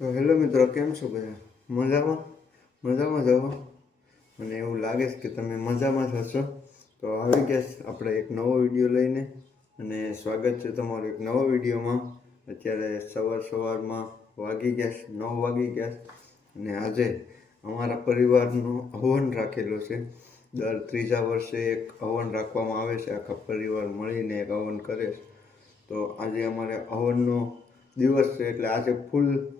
તો હેલો મિત્રો, કેમ છો બધા? મજામાં? મજામાં જાઓ અને એવું લાગે છે કે તમે મજામાં જ હશો. તો આવી ગયા આપણે એક નવો વીડિયો લઈને અને સ્વાગત છે તમારું એક નવો વિડીયોમાં. અત્યારે સવાર સવારમાં વાગી ગયા નવ વાગી ગયા અને આજે અમારા પરિવારનો હવન રાખેલો છે. દર ત્રીજા વર્ષે એક હવન રાખવામાં આવે છે, આખા પરિવાર મળીને એક હવન કરે છે. તો આજે અમારે હવનનો દિવસ છે, એટલે આજે ફૂલ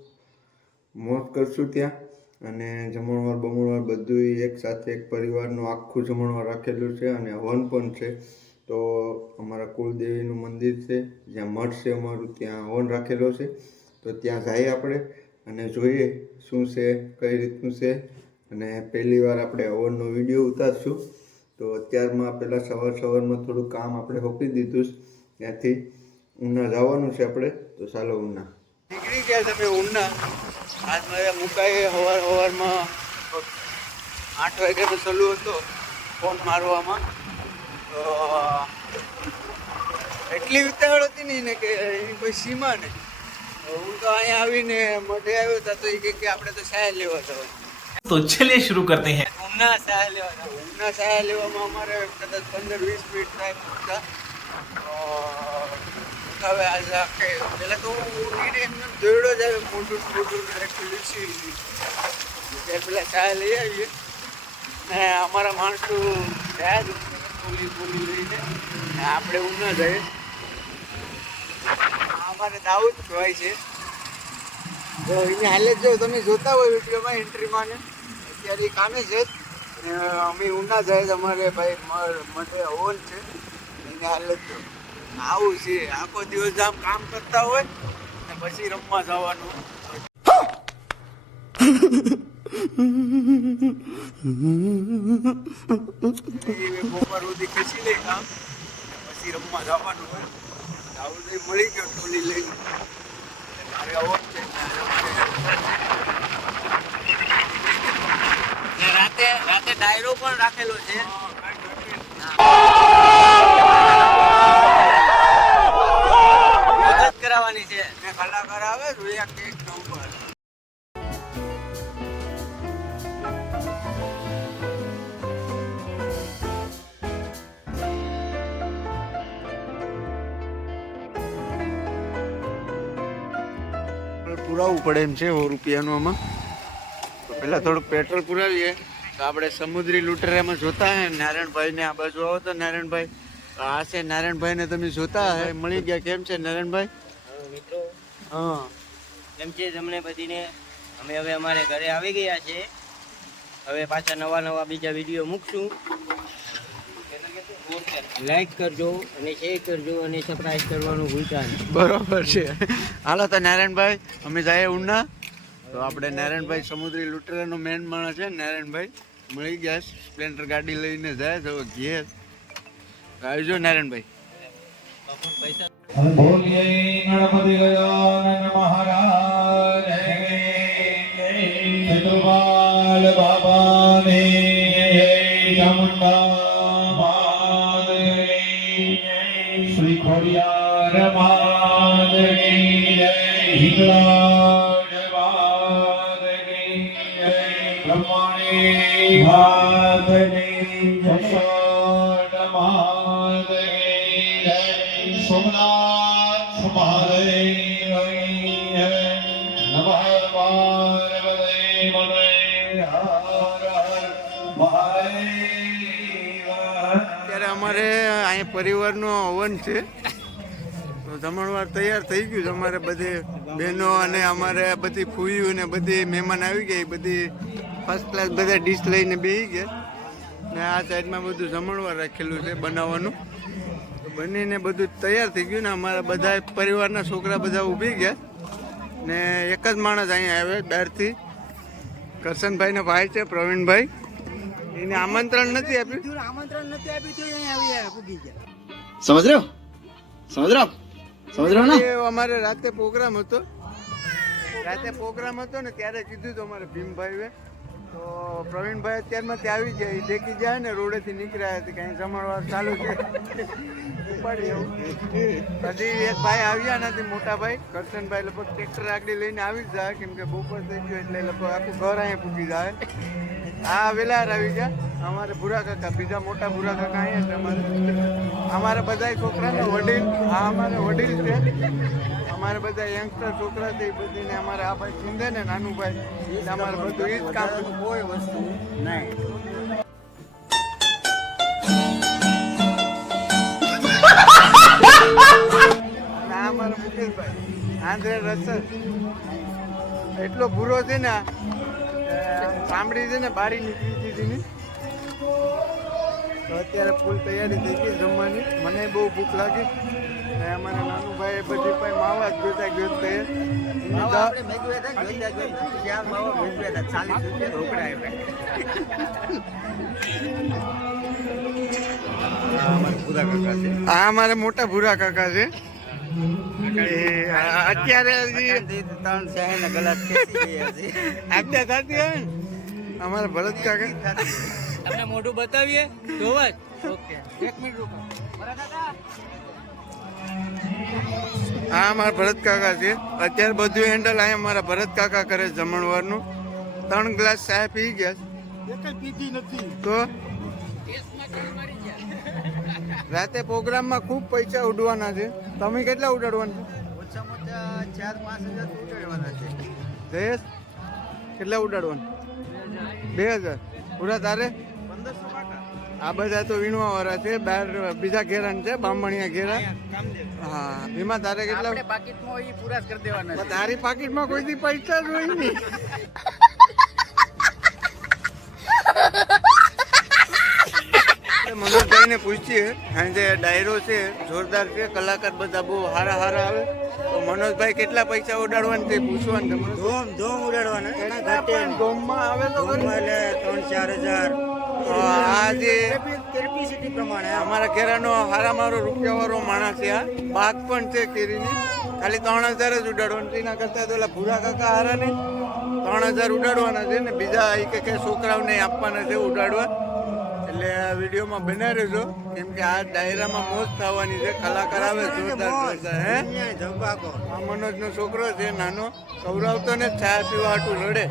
મોજ કરશું ત્યાં. અને જમણવાર, બમણવાર બધું એક સાથે, એક પરિવારનું આખું જમણવાર રાખેલું છે અને હવન પણ છે. તો અમારા કુળદેવીનું મંદિર છે, જ્યાં મઠ છે અમારું, ત્યાં હવન રાખેલો છે. તો ત્યાં જઈએ આપણે અને જોઈએ શું છે, કઈ રીતનું છે. અને પહેલી વાર આપણે હવનનો વીડિયો ઉતારશું. તો અત્યારમાં પહેલાં સવાર સવારમાં થોડું કામ આપણે હોપી દીધું છે. ત્યાંથી ઉના જવાનું છે આપણે. તો ચાલો ઉના. નીકળી ગયા તમે ઉના. આજ મારે મુકાઈ હવાર હવારમાં આઠ વાગ્યાનો ચાલુ હતો ફોન મારવામાં. તો એટલી વિતાવળ હતી નહીં ને કે એની કોઈ સીમા નહીં. હું તો અહીંયા આવીને મોઢે આવ્યો હતો તો એ કહે કે આપણે તો સાયા લેવા જવા તો ચલે શરૂ કરતે હૈ. ઉમના સાયા લેવા ઉમના સાયા લેવામાં અમારે કદાચ પંદર વીસ મિનિટ થાય હવે આજે પહેલાં તો ઉઠીને એમને દોડ્યો જ આવે મોટું મોટું છે ત્યારે પેલા ચા લઈ આવીએ. ને અમારા માણસો ગયા જ પોલી પોલી લઈને ને આપણે ઉના જઈએ આ અમારે દાઉદ કહેવાય છે. તો અહીંયા હાલે જ તમે જોતા હોય વિડીયોમાં એન્ટ્રીમાં ને અત્યારે કામે છે અમે ઉના જાય અમારે ભાઈ માટે હોલ છે. હાલે આવું છે. આખો દિવસ આમ કામ કરતા હોય ને પછી રમવા જવાનું. બપોર સુધી ખસી લે કામ. પછી રમવા જવાનું હોય. તો મળી ગયો ટોલી લઈને. મારે આવો રાતે રાતે ડાયરો પણ રાખેલો છે મદદ કરાવવાની છે ને કલાકાર આવે ઉપર પુરાવવું પડે એમ છે સો રૂપિયાનું આમાં. તો પહેલાં થોડુંક પેટ્રોલ પુરાવીએ. તો આપણે સમુદ્રી લૂંટરામાં જોતા હે. નારાયણભાઈને આ બાજુ આવો તો નારાયણભાઈ. આ છે નારાયણભાઈને તમે જોતા હે. મળી ગયા. કેમ છે નારાયણભાઈ? હા, કેમ છે તમને બધીને અમે હવે અમારે ઘરે આવી ગયા છે. હવે પાછા નવા નવા બીજા વીડિયો મૂકશું. લાઈક કરજો અને શેર કરજો અને સબસ્ક્રાઇબ કરવાનું ભૂલતા નહીં. બરોબર છે. હાલો તો નારાયણભાઈ અમે જઈએ ઉના તો આપણે નારાયણભાઈ સમુદ્રી લૂંટરાનો મેન માણસ છે નારાયણભાઈ મળી ગયા સ્પ્લેન્ડર ગાડી લઈને જાય તો ઘેર. આવજો નારાયણભાઈ. પૈસા ગણપતિ ગજાનન મહારાજ ચતુર્બાલ બાબાની ચામુંડા માતની શ્રી ખોડિયાર માતની જય હિંગળાજ માતની જય બ્રહ્માણી માતની જય સોડ જય સોમનાથ અત્યારે અમારે અહીંયા પરિવારનો હવન છે. તો જમણવાર તૈયાર થઈ ગયું છે અમારે બધી બહેનો અને અમારે બધી ફૂયું ને બધી મહેમાન આવી ગઈ બધી ફર્સ્ટ ક્લાસ બધા ડીશ લઈને બેસી ગયા. ને આ સાઈડમાં બધું જમણવાર રાખેલું છે બનાવવાનું. બનીને બધું તૈયાર થઈ ગયું ને અમારા બધા પરિવારના છોકરા બધા ઊભી ગયા ને એક જ માણસ અહીંયા આવ્યો બહારથી. કરશનભાઈનો ભાઈ છે પ્રવીણભાઈ. એને આમંત્રણ નથી આપ્યું? આમંત્રણ નથી આપ્યું તો અહીંયા આવી પૂગી ગયા. સમજ રહ્યો? સમજ રહ્યો? સમજ રહ્યો ને? અમારે રાતે પ્રોગ્રામ હતો. રાતે પ્રોગ્રામ હતો ને ત્યારે કીધું તો અમારે ભીમભાઈએ. તો પ્રવીણભાઈ અત્યારમાં ત્યાં આવી ગયા. દેખી જાય ને રોડેથી નીકળ્યા હતા કાંઈ જમણવાર ચાલુ છે. ઉપાડી આવું. હજી એક ભાઈ આવ્યા નથી, મોટા ભાઈ. કરશનભાઈ લગભગ ટ્રેક્ટર આગળ લઈને આવી જ જાય, કેમ કે બપોર થઈ ગયો એટલે લગભગ આખું ઘર અહીંયા પૂકી જાય. આ વેલા આવી ગયા. અમારે ભૂરા કાકા, બીજા મોટા ભૂરા કાકા અહીંયા છે અમારે. અમારા બધા છોકરાને વડીલ. આ અમારે વડીલ છે. અમારે બધા યંગસ્ટર છોકરા છે, એ બધીને અમારે આ ભાઈ સિંધે ને નાનું ભાઈ. અમારે બધું એ જ કામ. કોઈ વસ્તુ નહીં. મુકેશભાઈ આંધ્રે રસલ એટલો બુરો છે ને ચામડી છે ને બારી નીકળી દીધી ની તો અત્યારે ફૂલ તૈયારી થઈ ગઈ જમવાની. મને બહુ ભૂખ લાગી. ને અમારા નાનું ભાઈ બધી ભાઈ માવા જ જોતા ગયો તે એની દા- આ મારે મોટા ભૂરા કાકા છે. અત્યારે હજી આજ્ઞા થતી હોય અમારા ભરત કાકા તમને મોઢું બતાવીએ? જોવા ઓકે. એક મિનિટ રૂકો. આ અમારા ભરત કાકા છે. અત્યારે બધું હેન્ડલ અહીંયા અમારા ભરત કાકા કરે છે જમણવારનું. ત્રણ ગ્લાસ ચા પી ગયા પીધી નથી. તો? રાતે પ્રોગ્રામમાં ખૂબ પૈસા ઉડવાના છે. તમે કેટલા ઉડાડવાના? છે. જયેશ કેટલા ઉડાડવાના? બે હજાર. પૂરા તારે? આ બધા તો વીણવા વાળા છે. બાર બીજા ઘેરા છે બામણિયા ઘેરા. હા એમાં તારે કેટલા? પાકીટમાં પૂરા કરી દેવાના તારી પાકીટમાં કોઈથી પૈસા જ હોય નહીં મનોજભાઈ ને પૂછીએ સાંજે ડાયરો છે જોરદાર છે કલાકાર બધા બહુ હારા હારા આવે. તો મનોજભાઈ કેટલા પૈસા ઉડાડવાના તે પૂછવાનું ધોમ ધોમ ઉડાડવાના એના ઘટે ધોમમાં આવે તો. એટલે ત્રણ ચાર હજાર. આ જે કેપેસિટી પ્રમાણે અમારા ઘેરાનો હારા મારો રૂપિયાવાળો માણસ છે આ બાગ પણ છે કેરીની. ખાલી ત્રણ હજાર જ ઉડાડવાનું એના કરતા તો ઓલા ભૂરા કાકા હારા ને ત્રણ હજાર ઉડાડવાના છે ને બીજા એ કે કે છોકરાઓને આપવાના છે ઉડાડવા. એટલે આ વિડીયોમાં બના રહેજો કેમ કે આ ડાયરામાં મોજ થવાની છે કલાકાર આવે જોરદાર આ મનોજનો છોકરો છે નાનો. સૌરાવતો ને ચા પીવા હાટું રડે.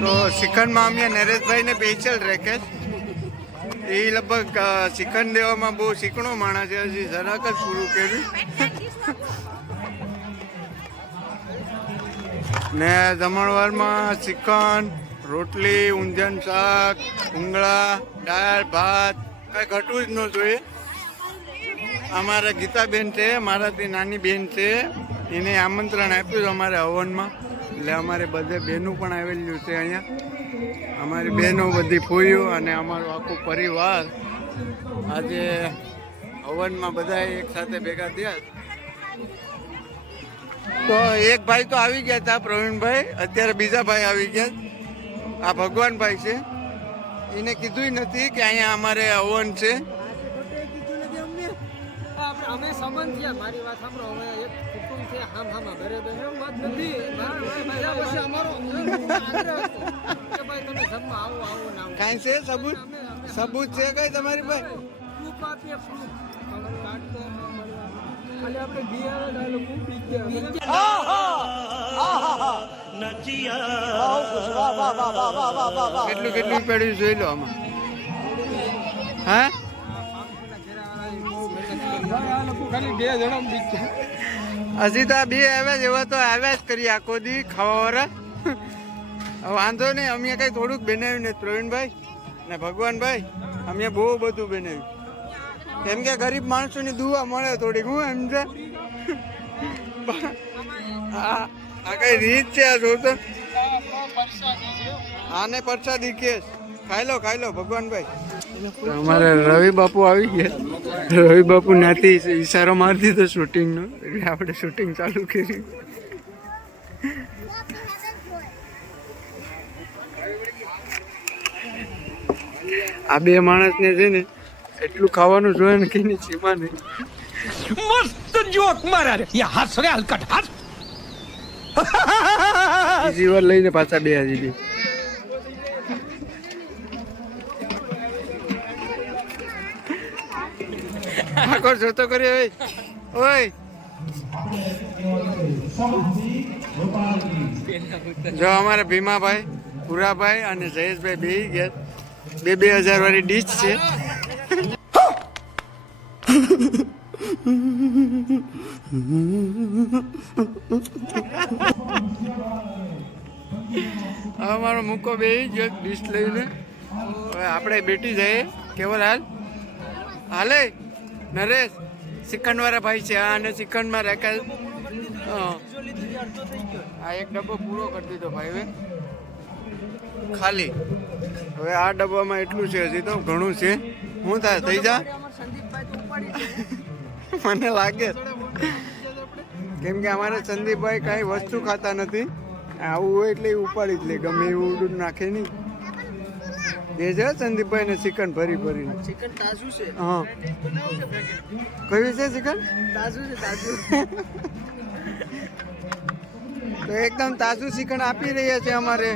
તો શિખંડમાં અમે નરેશભાઈને પેચલ રાખે એ લગભગ શિખંડ દેવામાં બહુ શીખણો માણસ છે હજી જરાક જ પૂરું કર્યું. ને જમણવારમાં શ્રીખંડ રોટલી, ઊંધિયન શાક ઉંગળા દાળ, ભાત, કંઈ ઘટવું જ ન જોઈએ. અમારા ગીતાબેન છે, મારાથી નાની બેન છે. એને આમંત્રણ આપ્યું છે અમારે હવનમાં. એટલે અમારે બધે બહેનું પણ આવેલું છે અહીંયા. અમારી બહેનો બધી ફોયું અને અમારો આખો પરિવાર આજે હવનમાં બધા એક સાથે ભેગા થયા. તો એક ભાઈ તો આવી ગયા હતા પ્રવીણભાઈ. અત્યારે બીજા ભાઈ આવી ગયા. આ ભગવાનભાઈ છે. એને કીધું નથી કે અહીંયા અમારે હવન છે. અમે સંબંધ થયા મારી વાત સાંભળો. અમે એક કુટુંબ છે હામ હામા ઘરે તો એવું વાત નથી. પછી અમારો કે ભાઈ તમે જમવા આવો આવો ના કાંઈ છે? સબૂત? સબૂત છે કઈ તમારી પાસે? પ્રૂફ આપીએ પ્રૂફ કાર્ડ તો ખાલી આપણે બિયાર આ લોકો કેટલું કેટલું પડ્યું જોઈ લો આમાં. હા? આ લોકો ખાલી બે જણા પી ગયા. હજી તો આ બે આવ્યા જેવા તો આવ્યા જ કરી આખો દી ખાવાવાળા. વાંધો નહીં અમે કઈ થોડુંક બનાવ્યું ને પ્રવીણભાઈ ને ભગવાનભાઈ. અમે બહુ બધું બનાવ્યું. કેમ કે ગરીબ માણસોની દુવા મળે થોડીક, હું એમ છે. આ કઈ રીત છે આ જોતો આને પરસાદી કેસ ખાઈ લો ખાઈ લો, ભગવાનભાઈ. અમારે રવિ બાપુ આવી ગયા. રવિ બાપુ નાથી ઈશારો મારી દીધો શૂટિંગનો. એટલે આપણે શૂટિંગ ચાલુ કર્યું. આ બે માણસને છે ને એટલું ખાવાનું જોઈએ ને કે ની સીમા નહીં. મસ્ત જોક મારા રે. યા હસ રે હલકટ હસ બીજી લઈને પાછા બે હજી બી. આગળ જોતો કર્યો ઓય ઓય. જો અમારે ભીમાભાઈ પુરાભાઈ અને જયેશભાઈ બે ગયા. બે બે હજાર વાળી ડીશ છે. હવે મારો મૂકો બે ગયો ડીશ લઈને. આપણે બેટી જઈએ. કેવલ હાલ હાલે? નરેશ શ્રીખંડ વાળા ભાઈ છે. આ અને શ્રીખંડમાં હા. આ એક ડબ્બો પૂરો કરી દીધો ભાઈ હવે. ખાલી. હવે આ ડબ્બામાં એટલું છે, હજી તો ઘણું છે. હું થાય? થઈ જા? મને લાગે કેમ કે અમારે સંદીપભાઈ કાંઈ વસ્તુ ખાતા નથી આવું હોય એટલે ઉપાડી જ લે ગમે એવું દૂધ નાખે નહીં એ છે સંદીપભાઈ ને ચિકન ભરી ભરીને ચિકન તાજું છે હા કયું છે ચિકન તાજું છે તાજું તો એકદમ તાજું ચિકન આપી રહ્યા છે અમારે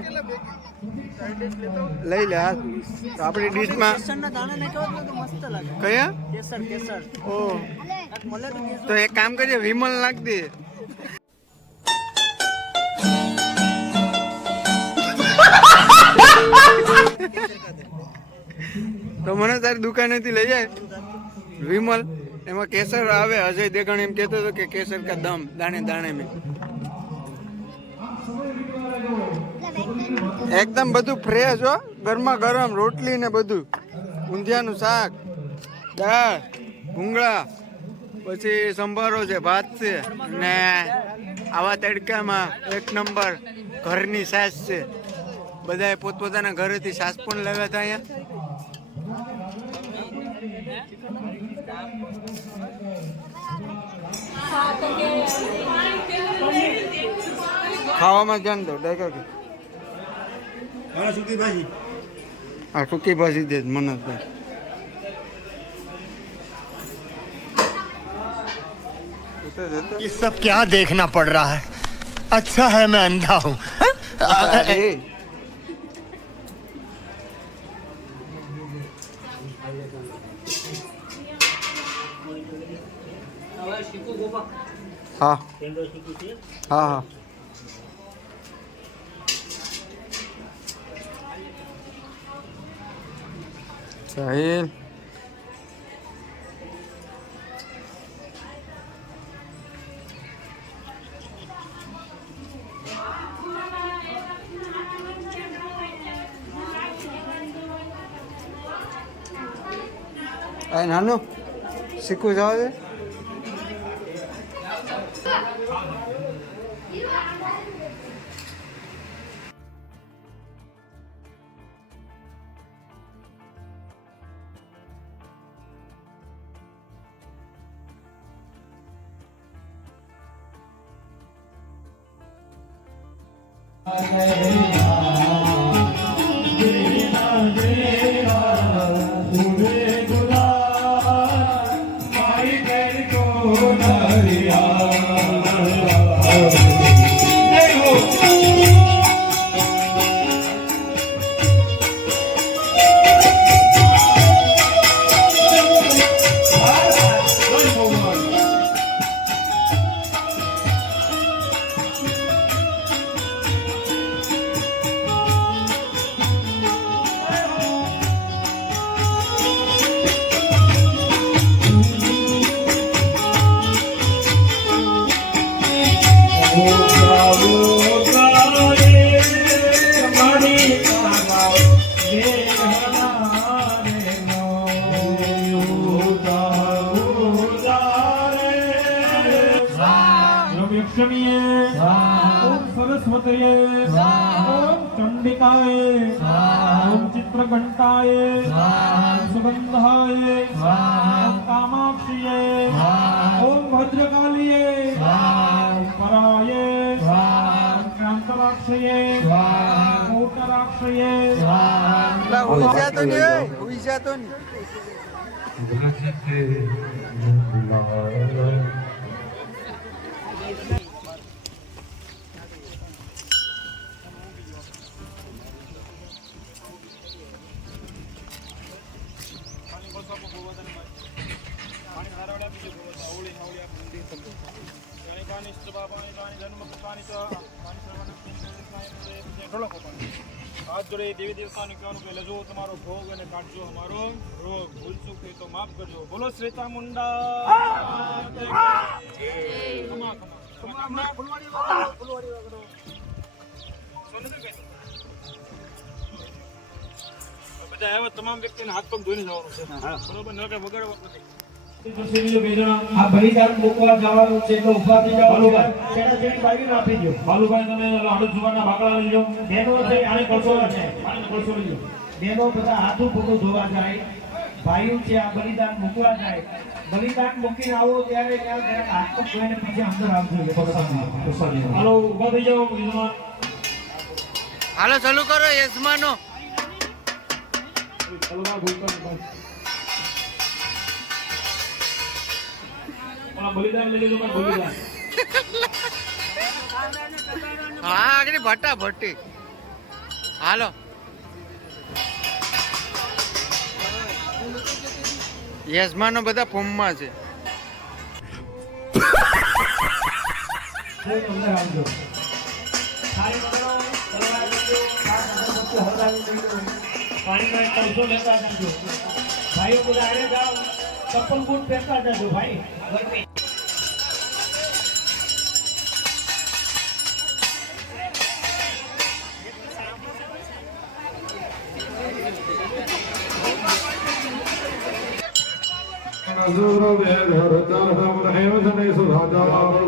લઈ લે હા તો આપણી ડીશમાં કયા? કેસર કેસર. ઓ. તો એક કામ કરજે વિમલ નાખ દે. તો મને તારી દુકાનેથી લઈ જાય વિમલ એમાં કેસર આવે અજય દેગણ એમ કહેતો હતો કે કેસર કા દમ દાણે દાણે મેં. એકદમ બધું ફ્રેશ હો. ગરમા ગરમ રોટલી ને બધું. ઊંધિયાનું શાક. દાળ ભૂંગળા પછી સંભારો છે ભાત છે ને આવા તડકામાં એક નંબર ઘરની સાસ છે. બધાએ પોતપોતાના ઘરેથી સાસ પણ લેવા હતા અહીંયા. ખાવામાં ધ્યાન દો ડાયકા હા સુકી ભાજી. હા સુકી ભાજી દે મનસભાઈ ये सब क्या देखना पड़ रहा है? अच्छा है मैं अंधा हूँ। हाँ। हाँ हाँ। साहिल। સાહિલ આ નાનું શીખવું જવા દે ઓમ સરસ્વતીએ ઓમ ચંડિકાય ઓમ ચિત્રઘંટાય ઓમ સુગંધાય ઓમ કામાક્ષીય ઓમ ભદ્રકાલીય ઓમ પરાય ઓમ ક્રાંતરાક્ષય કોટરાક્ષય ઉઈ જાતો નહીં ઉઈ જાતો નહીં હાથ જોડે દેવી દેવતાને કહેવાનું કે લેજો તમારો ભોગ અને કાઢજો અમારો રોગ. ભૂલશું કે તો માફ કરજો. બોલો શ્રેતા મુંડા. ખમા, ખમા. બધા આવ્યા તમામ વ્યક્તિને હાથ પગ ધોઈને જવાનું છે. બરોબર ન કે વગાડવા નથી. આ બલિદાન મૂકવા જવાનું છે તો ઊભા જાઓ. છેડા છેડી બાજુને આપી દો બાલુભાઈ તમે હાડુ જુવાના બાકડા લઈ જાઓ. બેનો છે આને કરશો છે પાણી કોલસો લઈ બેનો બધા હાથું પગું ધોવા જાય. ભાઈઓ છે આ બલિદાન મૂકવા જાય. બલિદાન મૂકીને આવો ત્યારે ત્યાં જરાક પછી અંદર આવજો. હાલો ઊભા થઈ જાઓ યજમાન. હાલો ચાલુ કરો યજમાનો. નહીં. બલિદાન લઈ લેજો ભાઈ, બલિદાન. હા આગળ ભટ્ટા ભટ્ટી હાલો. યજમાનો બધા ફોર્મમાં છે. सुरवे धरतरम रहेव धने सुराजा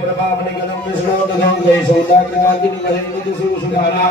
પ્રભાવ નિગમ વિષ્ણુ દગામ જય સૌદાગ્રવાજી નિવરેન્દ્ર સુસુકારા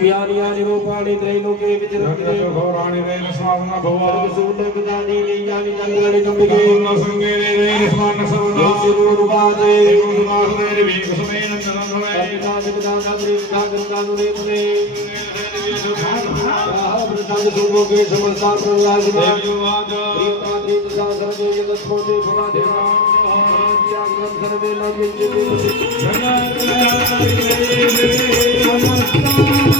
અંદર આવજો થાળી પકડો, તલવાર લેજો, હાથ અગરબત્તી હળગાવી દેજો. પાણીનો એક કળશો લેતા જજો ભાઈઓ બધા આડે જાઓ ચપ્પલ બૂટ પહેરતા જજો ભાઈ ગરમી લાઈક કરો શેર કરો ને સબસ્ક્રાઇબ કરો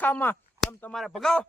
આખામાં તમ તમારે ભગાવો.